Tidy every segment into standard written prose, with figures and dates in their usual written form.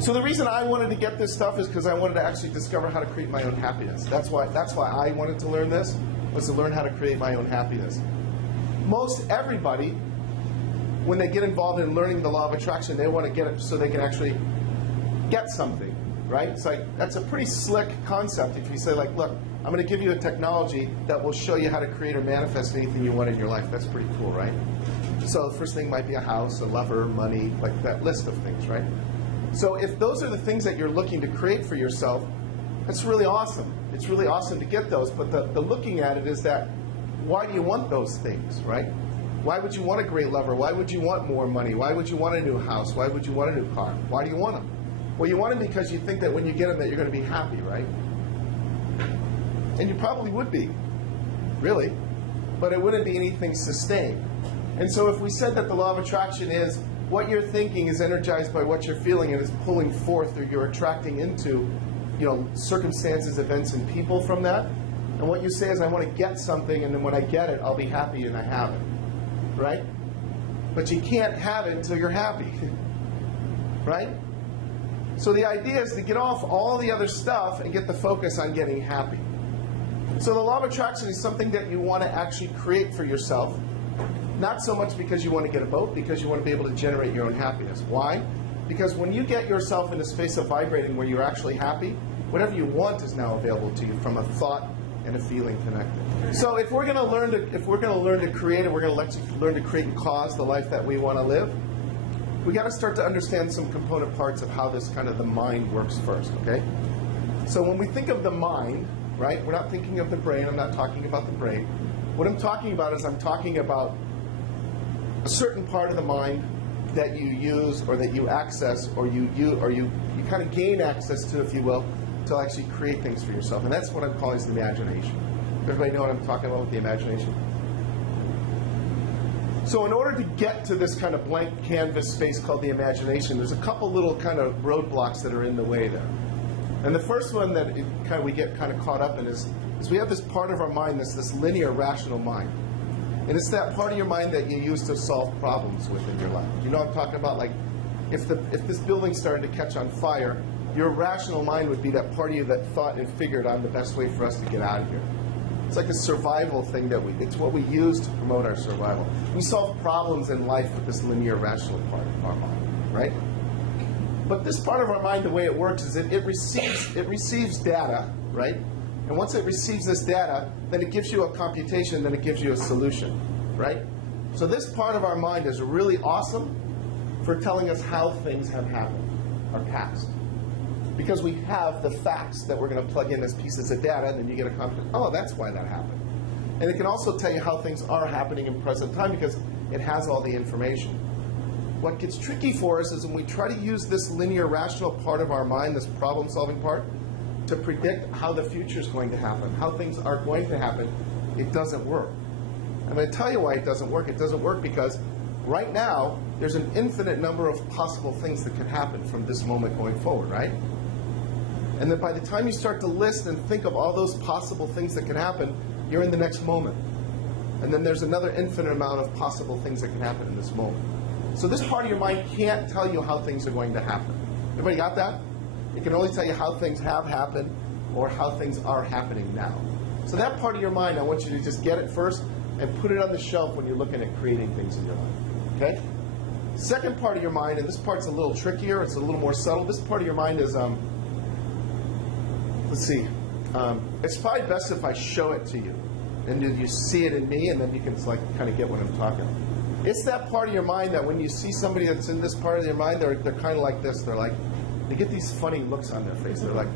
So the reason I wanted to get this stuff is because I wanted to actually discover how to create my own happiness. That's why I wanted to learn this, was to learn how to create my own happiness. Most everybody, when they get involved in learning the law of attraction, they want to get it so they can actually get something, right? It's like, that's a pretty slick concept if you say, like, look, I'm going to give you a technology that will show you how to create or manifest anything you want in your life. That's pretty cool, right? So the first thing might be a house, a lover, money, like that list of things, right? So if those are the things that you're looking to create for yourself, that's really awesome. It's really awesome to get those, but the looking at it is that, why do you want those things, right? Why would you want a great lover? Why would you want more money? Why would you want a new house? Why would you want a new car? Why do you want them? Well, you want them because you think that when you get them that you're going to be happy, right? And you probably would be, really, but it wouldn't be anything sustained. And so if we said that the law of attraction is what you're thinking is energized by what you're feeling and is pulling forth, or you're attracting into, circumstances, events, and people from that. And what you say is, I want to get something, and then when I get it, I'll be happy, and I have it. Right? But you can't have it until you're happy. Right? So the idea is to get off all the other stuff and get the focus on getting happy. So the law of attraction is something that you want to actually create for yourself. Not so much because you want to get a boat, because you want to be able to generate your own happiness. Why? Because when you get yourself in a space of vibrating where you're actually happy, whatever you want is now available to you from a thought and a feeling connected. So if we're going to learn to create, and we're going to learn to create and cause the life that we want to live, we got to start to understand some component parts of how this kind of the mind works first. Okay. So when we think of the mind, right? We're not thinking of the brain. I'm not talking about the brain. What I'm talking about is I'm talking about a certain part of the mind that you use, or that you access, or you kind of gain access to, if you will, to actually create things for yourself. And that's what I'm calling the imagination. Everybody know what I'm talking about with the imagination? So in order to get to this kind of blank canvas space called the imagination, there's a couple little kind of roadblocks that are in the way there. And the first one that we get kind of caught up in is we have this part of our mind that's this linear, rational mind. And it's that part of your mind that you use to solve problems within your life. You know what I'm talking about? Like, if this building started to catch on fire, your rational mind would be that part of you that thought and figured out the best way for us to get out of here. It's like a survival thing it's what we use to promote our survival. We solve problems in life with this linear, rational part of our mind, right? But this part of our mind, the way it works is it receives data, right? And once it receives this data, then it gives you a computation, then it gives you a solution, right? So this part of our mind is really awesome for telling us how things have happened, our past. Because we have the facts that we're going to plug in as pieces of data, and then you get a computation. Oh, that's why that happened. And it can also tell you how things are happening in present time because it has all the information. What gets tricky for us is when we try to use this linear, rational part of our mind, this problem-solving part, to predict how the future is going to happen, how things are going to happen, it doesn't work. I'm going to tell you why it doesn't work. It doesn't work because right now, there's an infinite number of possible things that can happen from this moment going forward, right? And then by the time you start to list and think of all those possible things that can happen, you're in the next moment. And then there's another infinite amount of possible things that can happen in this moment. So this part of your mind can't tell you how things are going to happen. Everybody got that? It can only tell you how things have happened or how things are happening now. So that part of your mind, I want you to just get it first and put it on the shelf when you're looking at creating things in your life. Okay? Second part of your mind, and this part's a little trickier, it's a little more subtle. This part of your mind is, let's see. It's probably best if I show it to you. And you see it in me, and then you can kind of get what I'm talking about. It's that part of your mind that when you see somebody that's in this part of their mind, they're kind of like this. They get these funny looks on their face. They're like,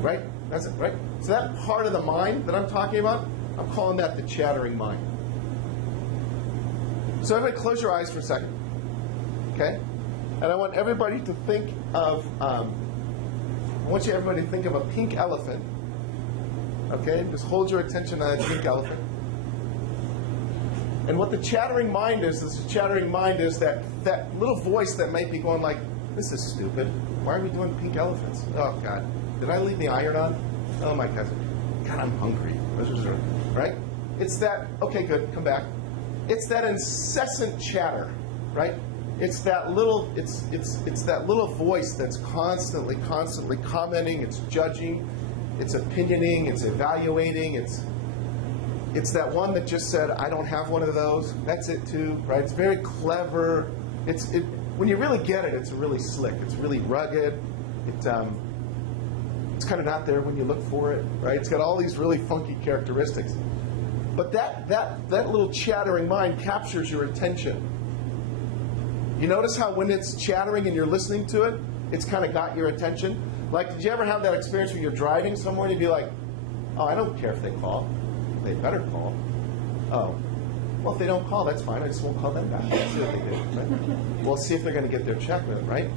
right? That's it, right? So that part of the mind that I'm talking about, I'm calling that the chattering mind. So everybody close your eyes for a second. Okay? And I want everybody to think of, everybody to think of a pink elephant. Okay? Just hold your attention on that pink elephant. And what the chattering mind is that little voice that might be going like, this is stupid. Why are we doing pink elephants? Oh, God. Did I leave the iron on? Oh, my God. God, I'm hungry. Right? It's that, okay, good, come back. It's that incessant chatter, right? It's that little, it's that little voice that's constantly commenting, it's judging, it's opinioning, it's evaluating, it's that one that just said, I don't have one of those. That's it too, right? It's very clever. When you really get it, it's really slick. It's really rugged. It's kind of not there when you look for it, right? It's got all these really funky characteristics. But that little chattering mind captures your attention. You notice how when it's chattering and you're listening to it, it's kind of got your attention? Like, did you ever have that experience where you're driving somewhere and you'd be like, oh, I don't care if they call. They better call. Oh, well, if they don't call, that's fine. I just won't call them back. Let's see what they do. Right? We'll see if they're going to get their check, right?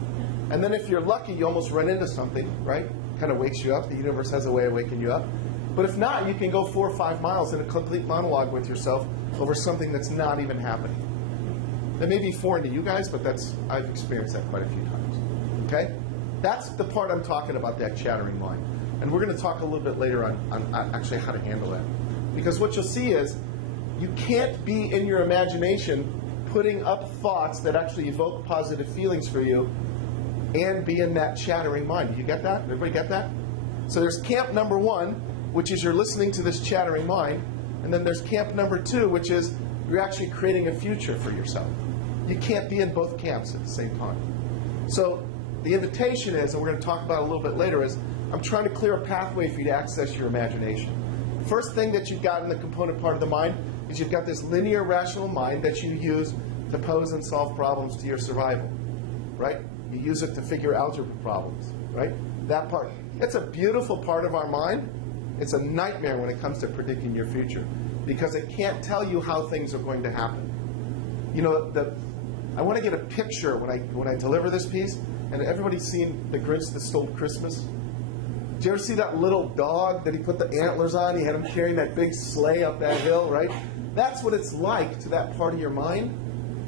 And then if you're lucky, you almost run into something, right? Kind of wakes you up. The universe has a way of waking you up. But if not, you can go 4 or 5 miles in a complete monologue with yourself over something that's not even happening. That may be foreign to you guys, but I've experienced that quite a few times. Okay? That's the part I'm talking about, that chattering mind. And we're going to talk a little bit later on actually how to handle that. Because what you'll see is you can't be in your imagination putting up thoughts that actually evoke positive feelings for you and be in that chattering mind. Do you get that? Everybody get that? So there's camp number 1, which is you're listening to this chattering mind. And then there's camp number 2, which is you're actually creating a future for yourself. You can't be in both camps at the same time. So the invitation is, and we're going to talk about it a little bit later, is I'm trying to clear a pathway for you to access your imagination. First thing that you've got in the component part of the mind is you've got this linear rational mind that you use to pose and solve problems to your survival, right? You use it to figure algebra problems, right? That part. It's a beautiful part of our mind. It's a nightmare when it comes to predicting your future because it can't tell you how things are going to happen. You know, I want to get a picture when I deliver this piece, and everybody's seen The Grinch That Stole Christmas. Did you ever see that little dog that he put the antlers on? He had him carrying that big sleigh up that hill, right? That's what it's like to that part of your mind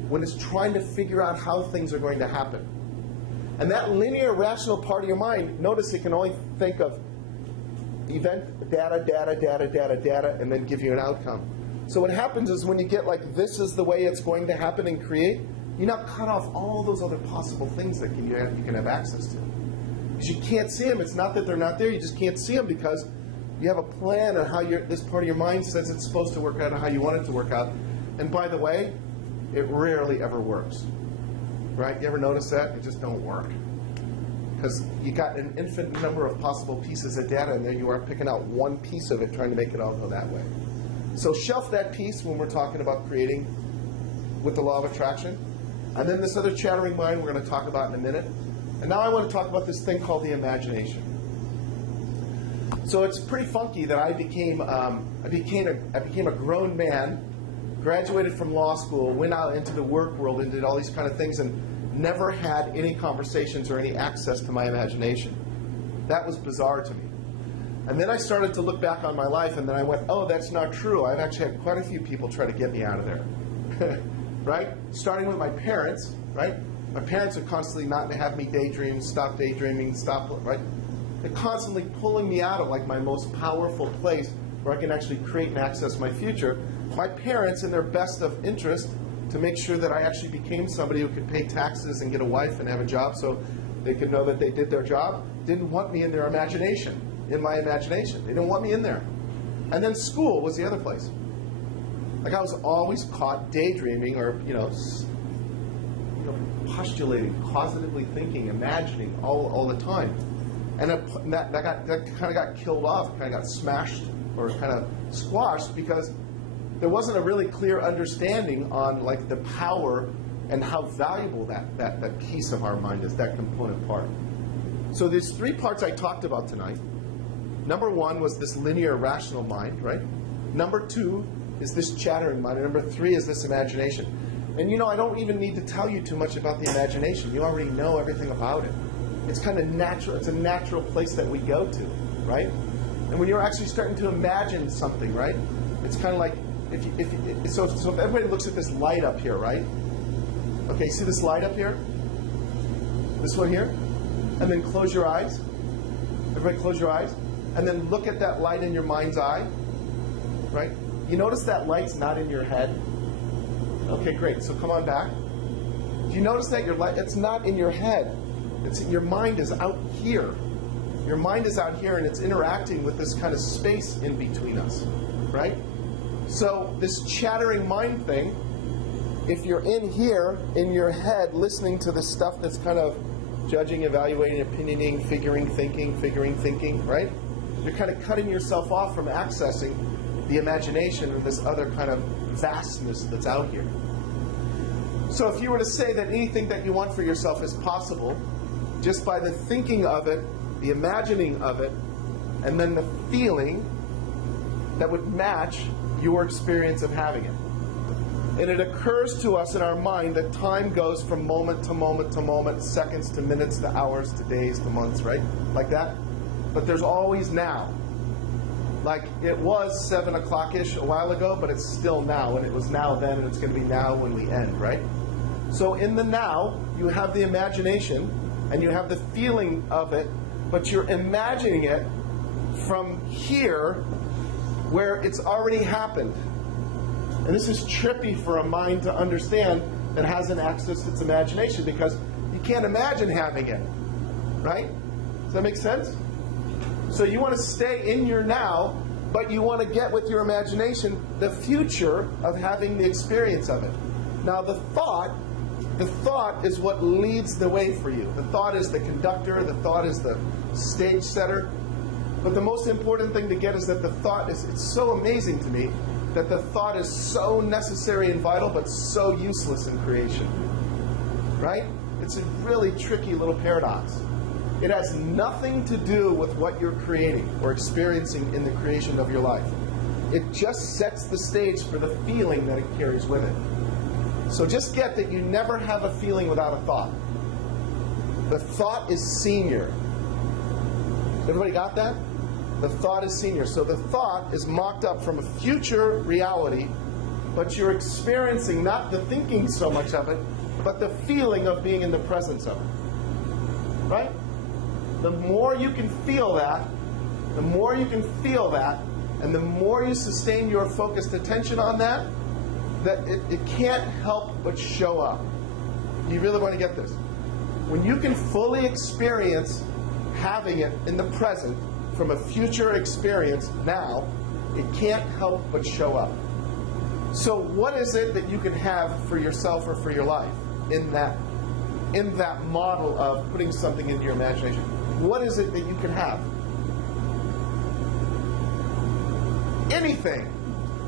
when it's trying to figure out how things are going to happen. And that linear rational part of your mind, notice it can only think of event, data, and then give you an outcome. So what happens is when you get like, this is the way it's going to happen and create, you now cut off all those other possible things that you can have access to. Because you can't see them. It's not that they're not there. You just can't see them because you have a plan on how this part of your mind says it's supposed to work out and how you want it to work out. And by the way, it rarely ever works. Right? You ever notice that? It just don't work. Because you got an infinite number of possible pieces of data, and there you are picking out one piece of it, trying to make it all go that way. So shelf that piece when we're talking about creating with the law of attraction. And then this other chattering mind we're going to talk about in a minute. And now I want to talk about this thing called the imagination. So it's pretty funky that I became a grown man, graduated from law school, went out into the work world and did all these kind of things and never had any conversations or any access to my imagination. That was bizarre to me. And then I started to look back on my life and then I went, oh, that's not true. I've actually had quite a few people try to get me out of there. Right? Starting with my parents, right? My parents are constantly not to have me daydream, stop daydreaming, stop, right? They're constantly pulling me out of like my most powerful place where I can actually create and access my future. My parents, in their best of interest, to make sure that I actually became somebody who could pay taxes and get a wife and have a job so they could know that they did their job, didn't want me in their imagination, in my imagination. They didn't want me in there. And then school was the other place. Like I was always caught daydreaming or, postulating, positively thinking, imagining all the time. And that kind of got killed off, kind of got smashed or kind of squashed because there wasn't a really clear understanding on like the power and how valuable that piece of our mind is, that component part. So there's 3 parts I talked about tonight. Number 1 was this linear rational mind, right? Number 2 is this chattering mind. And number 3 is this imagination. And I don't even need to tell you too much about the imagination. You already know everything about it. It's kind of natural. It's a natural place that we go to, right? And when you're actually starting to imagine something, right? It's kind of like, so if everybody looks at this light up here, right? Okay, see this light up here? This one here? And then close your eyes. Everybody close your eyes. And then look at that light in your mind's eye, right? You notice that light's not in your head. Okay, great. So come on back. Do you notice that it's not in your head? Your mind is out here. Your mind is out here, and it's interacting with this kind of space in between us, right? So this chattering mind thing, if you're in here, in your head, listening to the stuff that's kind of judging, evaluating, opinioning, thinking, right? You're kind of cutting yourself off from accessing the imagination or this other kind of vastness that's out here. So if you were to say that anything that you want for yourself is possible, just by the thinking of it, the imagining of it, and then the feeling that would match your experience of having it. And it occurs to us in our mind that time goes from moment to moment to moment, seconds to minutes to hours to days to months, right? Like that. But there's always now. Like it was 7 o'clock-ish a while ago, but it's still now, and it was now then, and it's going to be now when we end, right? So in the now, you have the imagination, and you have the feeling of it, but you're imagining it from here, where it's already happened. And this is trippy for a mind to understand that hasn't accessed its imagination, because you can't imagine having it, right? Does that make sense? So you want to stay in your now, but you want to get with your imagination the future of having the experience of it. Now the thought is what leads the way for you. The thought is the conductor, the thought is the stage setter. But the most important thing to get is that the thought is, it's so amazing to me that the thought is so necessary and vital, but so useless in creation. Right? It's a really tricky little paradox. It has nothing to do with what you're creating or experiencing in the creation of your life. It just sets the stage for the feeling that it carries with it. So just get that you never have a feeling without a thought. The thought is senior. Everybody got that? The thought is senior. So the thought is mocked up from a future reality, but you're experiencing not the thinking so much of it, but the feeling of being in the presence of it. Right? The more you can feel that, and the more you sustain your focused attention on that, it can't help but show up. You really want to get this. When you can fully experience having it in the present from a future experience now, it can't help but show up. So what is it that you can have for yourself or for your life in that model of putting something into your imagination? What is it that you can have? Anything.